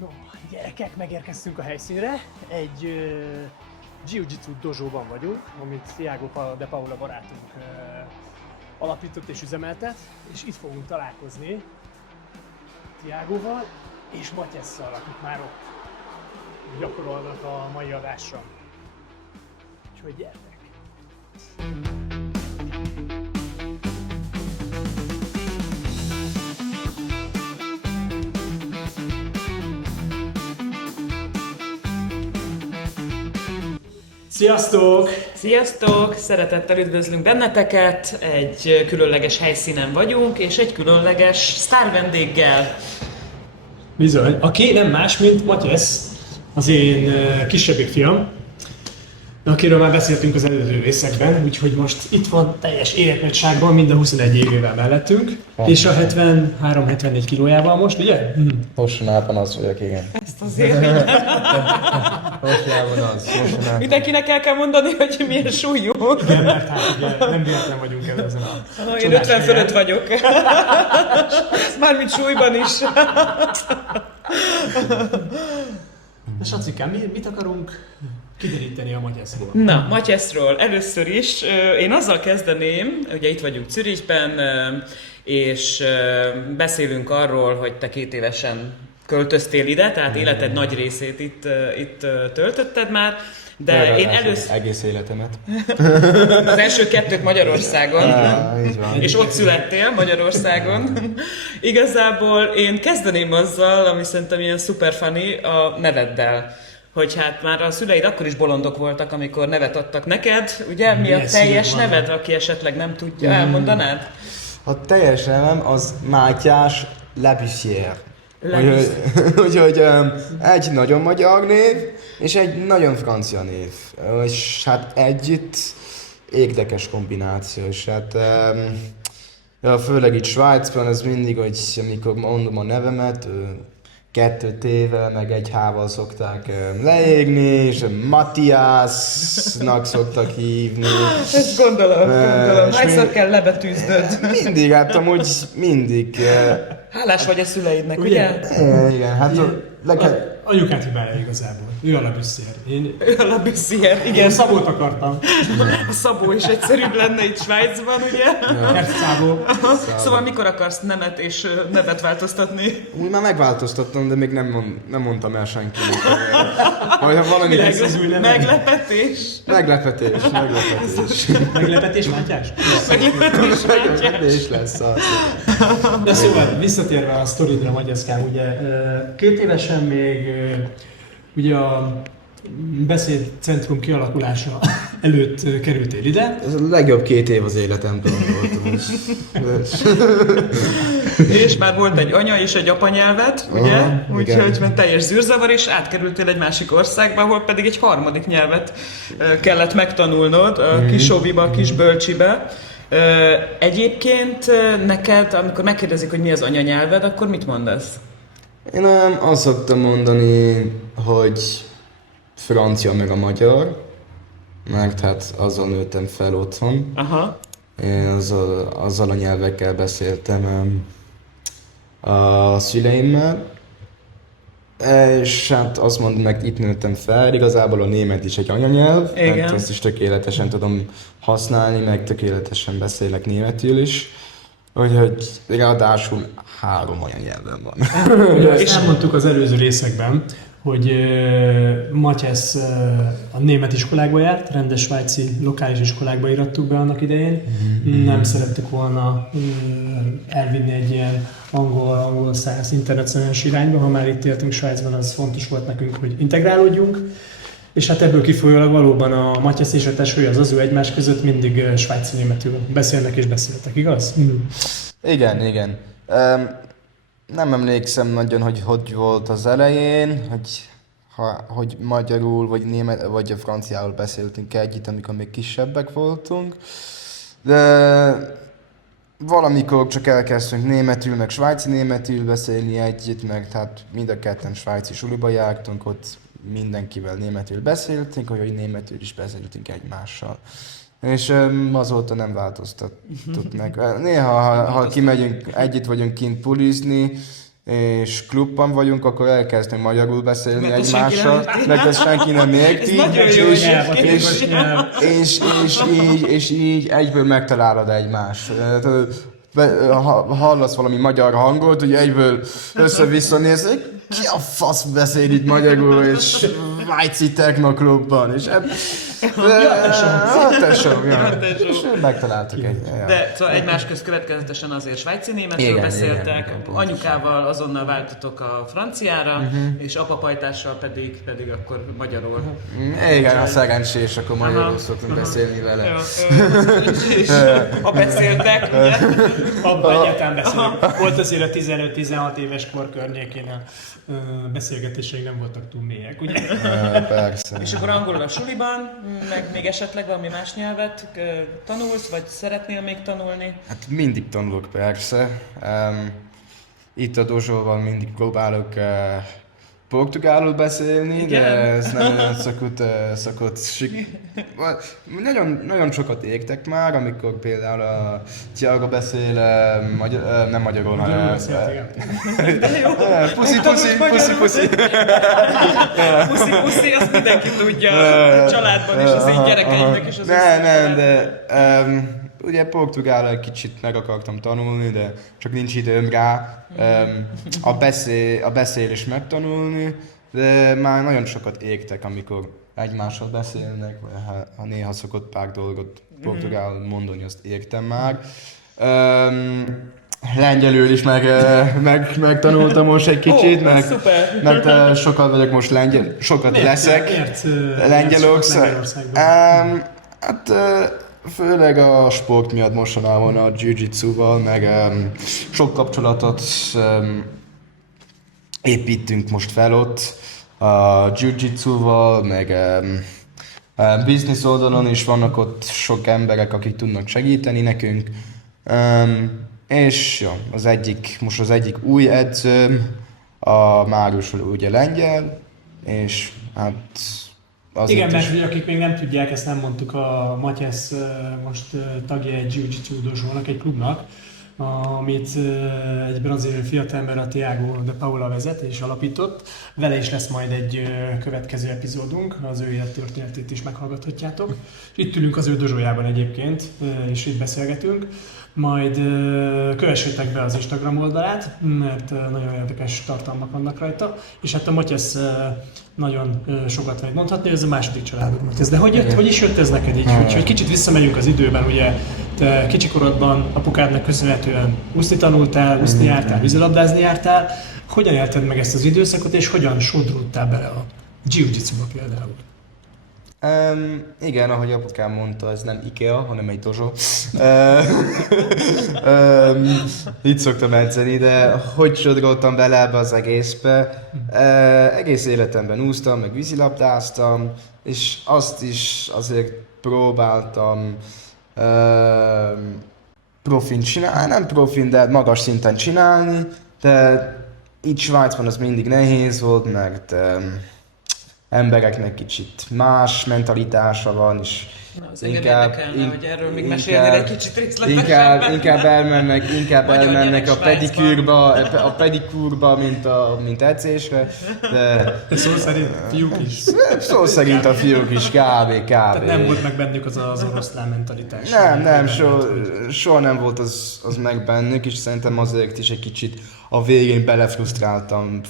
No, gyerekek, megérkeztünk a helyszínre. Egy Jiu-Jitsu dojóban vagyunk, amit Thiago de Paula barátunk alapított és üzemeltet, és itt fogunk találkozni Thiagoval és Matyesszal, akik már ott gyakorolnak a mai adásra. Úgyhogy gyertek! Sziasztok! Sziasztok! Szeretettel üdvözlünk benneteket, egy különleges helyszínen vagyunk, és egy különleges sztár vendéggel. Bizony, aki nem más, mint Matyesz, az én kisebbik fiam, akiről már beszéltünk az előző részekben, úgyhogy most itt van teljes életnagyságban, mind a 21 évével mellettünk, és a 73-74 kilójával most, ugye? Mostanában az vagyok, igen. Ezt azért Mostanában az. mindenkinek el kell mondani, hogy milyen súlyú. Igen, mert hát ugye nem véletlen vagyunk ezen a Én 50 fölött vagyok. Mármint súlyban is. Na Sacikám, mit akarunk kideríteni a Matyeszról? Na, Matyeszről először is én azzal kezdeném, ugye itt vagyunk Zürichben, és beszélünk arról, hogy te 2 évesen költöztél ide, tehát életed nagy részét itt töltötted már, de én először... Egész életemet. Az első 2 Magyarországon, Így van. és ott születtél Magyarországon. Igazából én kezdeném azzal, ami szerintem ilyen super funny, a neveddel. Hogy hát már a szüleid akkor is bolondok voltak, amikor nevet adtak neked, ugye? Mi a teljes neved, aki esetleg nem tudja, elmondanád? A teljes nevem az Mátyás Labussière. Úgyhogy egy nagyon magyar név, és egy nagyon francia név. És hát együtt érdekes kombináció. És hát főleg itt Svájcban ez mindig, hogy amikor mondom a nevemet, 2 T-vel, meg 1 H-val szokták leégni, és Matthiasnak szoktak hívni. Ezt gondolom. Hányszor kell lebetűznöd? Mindig, hát amúgy mindig. Hálás vagy a szüleidnek, ugye? Igen, hát Anyukát hibája igazából. Ő a Labussière. Ő a Labussière, igen. Én Szabót akartam. A Szabó is egyszerűbb lenne itt Svájcban, ugye? Mert Szabó. Szóval mikor akarsz nemet és nevet változtatni? úgy már megváltoztattam, de még nem mondtam el senkinek. Majd ha valami lesz az új neve? Meglepetés. meglepetés. Meglepetés, Mátyás? Meglepetés lesz az. De szóval, visszatérve a sztoridra, Matyeszkám, ugye 2 évesen még ugye a beszédcentrum kialakulása előtt kerültél ide. Ez a legjobb 2 év az életemben voltam. És már volt egy anya és egy apanyelved, ugye? Aha, Úgyhogy igen. teljes zűrzavar, és átkerültél egy másik országba, ahol pedig egy harmadik nyelvet kellett megtanulnod, a kis óviba, a kis bölcsibe. Egyébként neked, amikor megkérdezik, hogy mi az anyanyelved, akkor mit mondasz? Én azt szoktam mondani, hogy francia meg a magyar, mert hát azzal nőttem fel otthon. Aha. Én azzal a nyelvekkel beszéltem a szüleimmel, és hát azt mondom, meg itt nőttem fel, igazából a német is egy anyanyelv, Igen. mert ezt is tökéletesen tudom használni, meg tökéletesen beszélek németül is, úgyhogy ráadásul 3 anyanyelvem van. Ugye ezt elmondtuk az előző részekben, hogy Matyesz a német iskolákba járt, rendes svájci lokális iskolákba irattuk be annak idején. Nem szerettük volna elvinni egy ilyen angol száz internacionális irányba, ha már itt éltünk Svájcban, az fontos volt nekünk, hogy integrálódjunk. És hát ebből kifolyólag valóban a Matyesz és a tesója, az ő egymás között mindig svájci németül beszélnek és beszéltek, igaz? Igen. Nem emlékszem nagyon, hogy volt az elején, hogy magyarul, vagy német, vagy franciául beszéltünk együtt, amikor még kisebbek voltunk. De valamikor csak elkezdtünk németül, meg svájci németül beszélni együtt, meg tehát mind a ketten svájci suliba jártunk, ott mindenkivel németül beszéltünk, hogy németül is beszéltünk egymással. És azóta nem változtattuk meg. Néha, ha kimegyünk, együtt vagyunk kint pulizni, és klubban vagyunk, akkor elkezdünk magyarul beszélni Mert ezt senki egymással, nem érti. mert ezt senki nem érti, Ez nagyon jó és így egyből megtalálod egymást. Hallasz valami magyar hangot, hogy egyből össze-vissza nézik, ki a fasz beszél itt magyarul, és svájci technoklubban, és tesó, és megtaláltuk egy. Ja. De szóval egymás közt következetesen azért svájci németről Igen, beszéltek, igen, pontosan. anyukával azonnal váltatok a franciára, és apapajtással pedig akkor magyarul. Igen, a szerencsés, akkor magyarul szoktunk beszélni vele. Jó, és ha beszéltek, ugye? Abban egyáltalán beszélünk. Volt azért a 15-16 éves kor környékén a beszélgetéseink nem voltak túl mélyek, ugye? Persze. És akkor angolul a suliban, meg még esetleg valami más nyelvet tanulsz, vagy szeretnél még tanulni? Hát mindig tanulok, persze. Itt a dozsóval mindig próbálok portugálul beszélni, Igen? de ez nem olyan szokott nagyon sokat értek már, amikor például a Tiago beszél, nem magyarul, hanem... Puszi, Puszi, azt mindenki tudja a családban és az én gyerekeimnek is az Nem, de ugye portugál egy kicsit meg akartam tanulni, de csak nincs időm rá a beszélés megtanulni, de már nagyon sokat értek, amikor egymással beszélnek, vagy ha néha szokott pár dolgot portugál mondani, azt értem már. Lengyelül is megtanultam most egy kicsit, mert sokat vagyok most lengyel, sokat leszek. Lengyelországban? Hát főleg a sport miatt mostanában a jiu-jitsuval, meg sok építünk most fel ott a jiu-jitsuval, meg business oldalon is vannak ott sok emberek, akik tudnak segíteni nekünk. És ja, most az egyik új edzőm, a Márius ugye lengyel, és hát igen, mert hogy akik még nem tudják, ezt nem mondtuk, a Matyász most tagja egy jiu-jitsu dozsónak, egy klubnak, amit egy brazil fiatalember, a Tiago de Paula vezet és alapított. Vele is lesz majd egy következő epizódunk, az ő élettörténetét is meghallgathatjátok. Itt ülünk az ő dozsójában egyébként, és itt beszélgetünk. Majd kövessétek be az Instagram oldalát, mert nagyon érdekes tartalmak vannak rajta. És hát a Matyász nagyon sokat meg mondhatni, ez a második családod, Matyász. De hogy is jött ez neked így? Hogy kicsit visszamegyünk az időben, ugye te kicsikorodban apukádnak köszönhetően úszni tanultál, úszni jártál, vízilabdázni jártál. Hogyan élted meg ezt az időszakot, és hogyan sodródtál bele a jiu-jitsuba például? Igen, ahogy apukám mondta, ez nem IKEA, hanem egy dozsó. Itt szoktam edzeni, de hogy sodroltam bele ebbe az egészbe? Egész életemben úsztam, meg vízilabdáztam, és azt is azért próbáltam profin csinálni, nem profin, de magas szinten csinálni, de itt Svájcban az mindig nehéz volt, mert embereknek kicsit más mentalitása van, és Na, az engem érdekelne, hogy erről még mesélnél egy kicsit részletesebben. Inkább elmennek a pedikúrba, mint edzésre. De Szó szerint fiúk is. Szó szerint a fiúk is, kb. Tehát nem volt meg bennük az oroszlán mentalitás. Nem, soha nem volt az meg bennük, és szerintem azért is egy kicsit a végén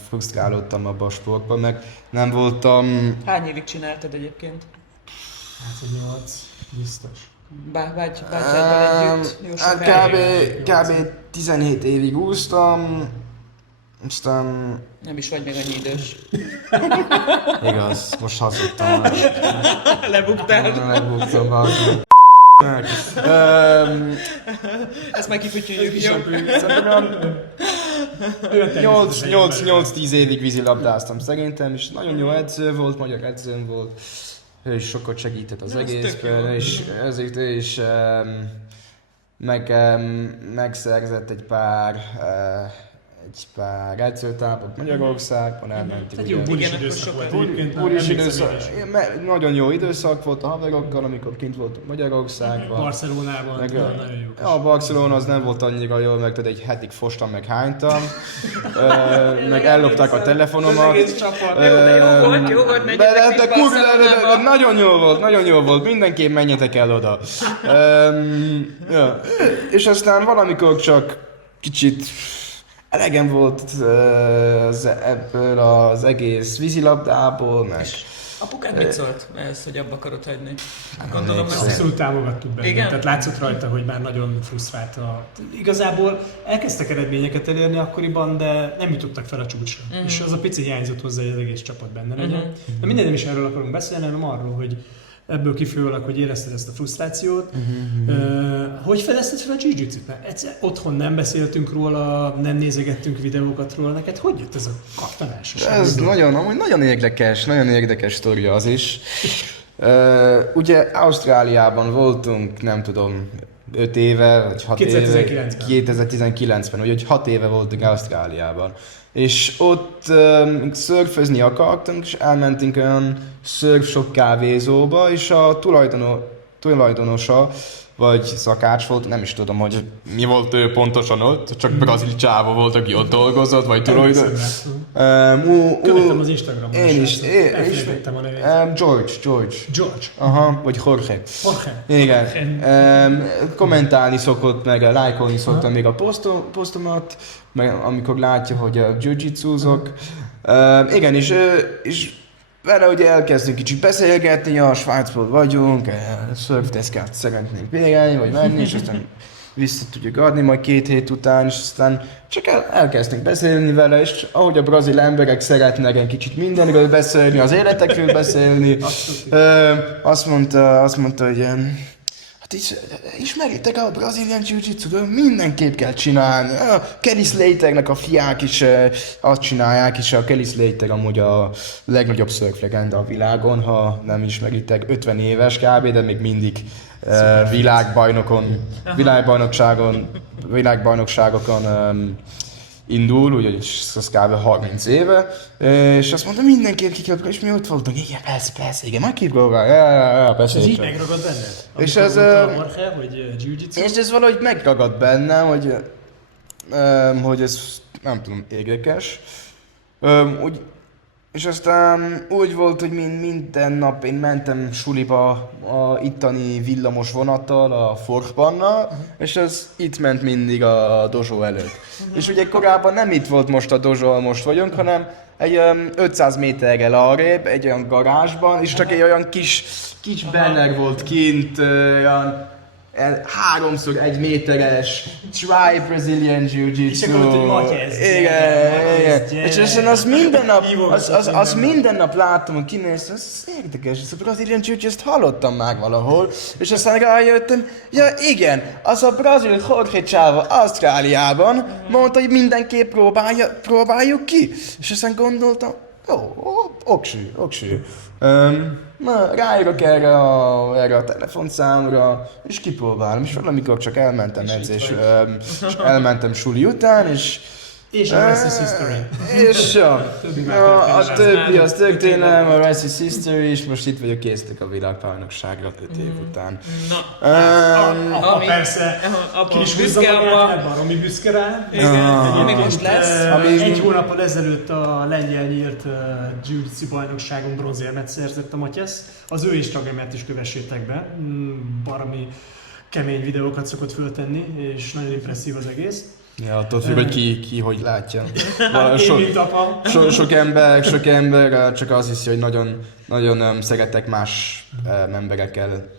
frusztrálódtam abba a sportba, meg nem voltam... Hány évig csináltad egyébként? Hát 8, biztos. Bátyáddal együtt? Jó Kb. 17 évig úsztam, aztán... Nem is vagy még annyi idős. Igaz, most hazudtam. Lebuktál. Lebuktam, Ezt meg kifütyüljük is. 8-10 évig vízilabdáztam szerintem, és nagyon jó edző volt, magyar edzőm volt. Ő is sokat segített az egészben, és ezért ő is megszerzett egy pár egy pár edzőtábor Magyarországban, elmentünk. Egy jó ugye. bulis Igen, időszak akkor volt egyébként. Bulis emlékszem időszak, én is. nagyon jó időszak volt a haverokkal, amikor kint voltunk Magyarországban. Barcelonában, nagyon jó. A Barcelona az nem volt annyira jó, mert tudod, egy hetig fostam, meg hánytam. Meg ellopták a telefonomat. Jó volt, De nagyon jó volt, mindenképp menjetek el oda. Ja. És aztán valamikor csak kicsit elegem volt ebből az egész vízilabdából, meg... Apukád mit szólt ehhez, hogy abba akarod hagyni? Gondolom, hogy Abszolút támogattuk benne. Igen? Tehát látszott rajta, hogy már nagyon frusztrálta. Igazából elkezdtek eredményeket elérni akkoriban, de nem jutottak fel a csúcsra. És az a pici hiányzott hozzá, hogy az egész csapat benne legyen. De minden nem is erről akarunk beszélni, hanem arról, hogy ebből kifolyólag, hogy érezted ezt a frusztrációt. Hogy fedezted fel a jiu-jitsu-t? Mert egyszer otthon nem beszéltünk róla, nem nézegettünk videókat róla. Neked hogy jött ez a kattanás? Ez amúgy nagyon érdekes sztoria az is. Ugye Ausztráliában voltunk, nem tudom, 5 éve, vagy 6 éve. 2019-ben, úgyhogy 6 éve voltunk Ausztráliában. És ott szörfözni akartunk, és elmentünk olyan szörfshop kávézóba, és a tulajdonosa, vagy szakács volt, nem is tudom, hogy mi volt ő pontosan ott, csak brazil csáva volt, aki ott dolgozott, vagy tulajdonos. Követtem az Instagramon. Én is. Elfelejtettem a nevét. George. Aha, vagy Jorge. Jorge. Igen. Kommentálni szokott, meg lájkolni szoktam még a posztomat, meg amikor látja, hogy a jiu-jitsuzok. Igen, és vele ugye elkezdünk kicsit beszélgetni, a Svájcból vagyunk, szörfdeszkát szeretnénk végelni, vagy menni, és aztán vissza tudjuk adni majd 2 hét után, és aztán csak elkezdtünk beszélni vele, és ahogy a brazil emberek szeretnek egy kicsit mindenről beszélni, az életekről beszélni, azt mondta, hogy hát ismeritek a brazilian jiu-jitsu-t, mindenképp kell csinálni. A Kelly Slaternek a fiák is azt csinálják, és a Kelly Slater amúgy a legnagyobb szörflegenda a világon, ha nem ismeritek, 50 éves kb, de még mindig világbajnokságokon indul, úgyhogy az kb. 30 éve, és azt mondta, mindenképp ki kell, és mi ott voltunk, igen, persze, igen, majd kipróbálja, persze. Ez így megragad benned? És ez, Jorge, hogy jiu-jitsu? és ez valahogy megragad bennem, hogy ez, nem tudom, érdekes. És aztán úgy volt, hogy minden nap én mentem suliba a itteni villamos vonattal, a Forspannal, és az itt ment mindig a dojo előtt. És ugye korábban nem itt volt most a dojo, ahol most vagyunk, hanem egy 500 méterrel arrébb, egy olyan garázsban, és csak egy olyan kis banner volt kint, olyan 3x1 méteres Try Brazilian Jiu-Jitsu. És akkor ott, hogy Matyez. Igen. És aztán az minden nap láttam, hogy kinéztem, ez érdekes, ez a Brazilian Jiu-Jitsu, ezt hallottam már valahol. És aztán rájöttem, ja igen, az a brazil Jorge csáva Ausztráliában mondta, hogy mindenképp próbáljuk ki. És aztán gondoltam, oksű. Ráírok erre a telefonszámra, és kipróbálom, és valamikor csak elmentem edzés, és elmentem suli után, és a rest is history. És a többi az történelem, a rest is history, és most itt vagyok, készítek a világbajnokságra 5 év után. Apa persze, ki is húzza magát, baromi büszke rá. Ami most lesz. Egy hónappal ezelőtt a lengyel nyílt jiu-jitsu bajnokságon bronzérmet szerzett a Matyesz. Az ő Instagramját is kövessétek be, baromi kemény videókat szokott föltenni, és nagyon impresszív az egész. Ja, attól függ, hogy ki hogy látja. Én, mint apa. Sok ember csak azt hiszi, hogy nagyon szeretek más emberekkel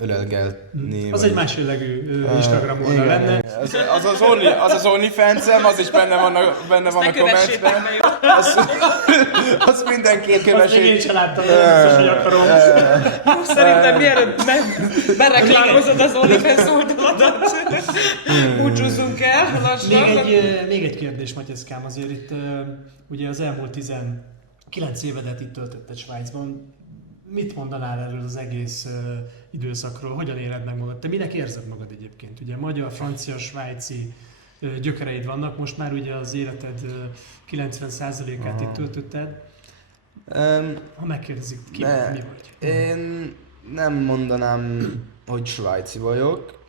ölelgetni. Az egy más jellegű Instagram oldal lenne. Az OnlyFans-em, az is benne van a kommentben. Azt mindenképp kövessék. Azt még én sem láttam, biztos, hogy akarom. Szerintem mielőtt bereklámozod az OnlyFans oldaladat, búcsúzzunk el lassan. Még egy kérdés, Matyeszkám, azért itt ugye az elmúlt 19 évedet itt töltötted Svájcban. Mit mondanál erről az egész időszakról? Hogyan éled meg magad? Te minek érzed magad egyébként? Ugye magyar, francia, svájci gyökereid vannak, most már ugye az életed 90%-át itt töltötted. Ha megkérdezik, mi vagy? Én nem mondanám, hogy svájci vagyok,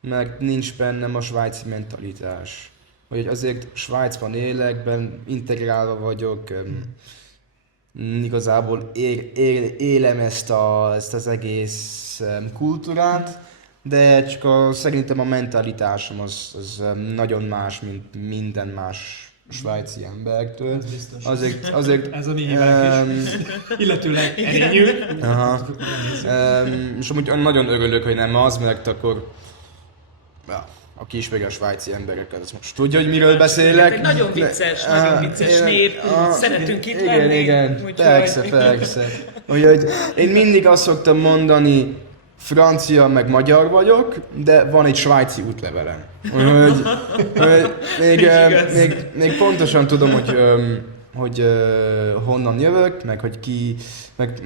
mert nincs bennem a svájci mentalitás. Hogy azért Svájcban élek, integrálva vagyok, igazából élem ezt az egész kultúrát, de csak szerintem a mentalitásom az nagyon más, mint minden más svájci embertől. Azért ez a mi hibánk is. Illetőleg erényű. És amúgy nagyon örülök, hogy nem az, mert akkor aki ismeri a svájci embereket, az most tudja, hogy miről beszélek. Egy nagyon vicces nép, szeretünk itt igen, lenni. Igen, persze. Úgyhogy én mindig azt szoktam mondani, francia meg magyar vagyok, de van egy svájci útlevelem. Úgyhogy még pontosan tudom, hogy honnan jövök, meg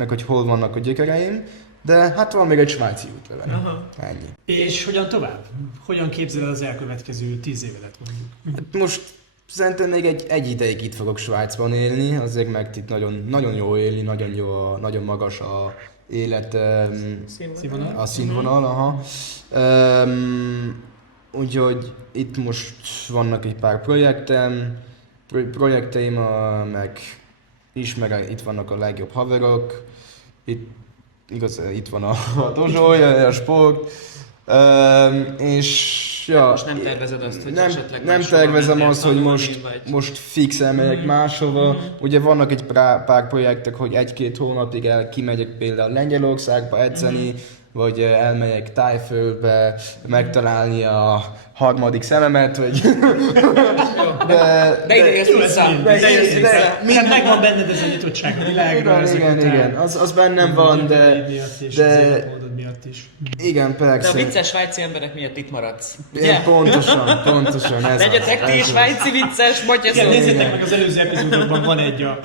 hogy hol vannak a gyökereim, de hát van még egy svájci útlevelem. Ennyi. És hogyan tovább? Hogyan képzeled az elkövetkező 10 évedet mondjuk? Hát most szerintem még egy ideig itt fogok Svájcban élni, azért meg itt nagyon jó élni, nagyon magas a élet színvonal. Úgyhogy itt most vannak egy pár projekteim, meg itt vannak a legjobb haverok, itt van a dozsója, a sport, és ja, most nem tervezed azt, hogy esetleg nem tervezem azt, hogy most fix elmegyek máshova. Ugye vannak egy pár projektek, hogy 1-2 hónapig kimegyek például Lengyelországba edzeni, vagy elmegyek Tájföldbe megtalálni a harmadik szememet, vagy... De ide jössz vissza! Hát megvan benned ez a nyitottság a világra. Igen, az bennem van, de... miatt is. Igen, persze. De a vicces svájci emberek miatt itt maradsz, ugye? Igen, pontosan ez. Legyetek ti is svájci vicces, Matyaszon! Nézzétek meg az előző epizódokban, van egy a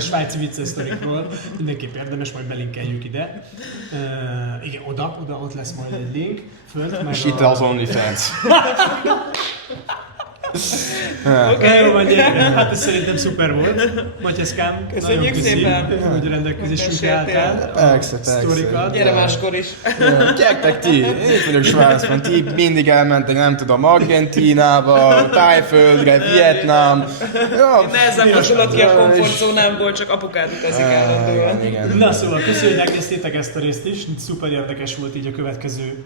svájci vicces sztorikról, mindenképp érdemes, majd belinkeljük ide. Igen, ott lesz majd egy link. És itt az OnlyFans. Jó van, hát ez szerintem szuper volt. Matyaszkám, köszönjük szépen, hogy rendelkezésünkre álltál. Persze. Sztorikat. Gyere máskor is. Gyertek ti, itt vagyok Svájcban, ti mindig elmentek, nem tudom, Argentínába, Tájföldre, Vietnám. Nehezen fordulok ki a komfortzónámból, csak apukád utazik állandóan. Na szóval, köszönjük, hogy megnéztétek ezt a részt is. Szuper érdekes volt így a következő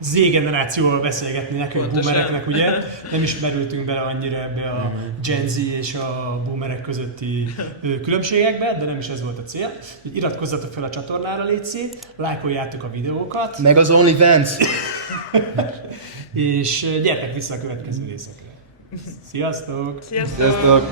Z-generációval beszélgetni nekünk, boomereknek, ugye? Nem is merültünk bele annyira ebbe a Gen Z és a boomerek közötti különbségekbe, de nem is ez volt a cél. Iratkozzatok fel a csatornára, létszi, lájkoljátok a videókat. Meg az OnlyFans! És gyertek vissza a következő részekre. Sziasztok! Sziasztok!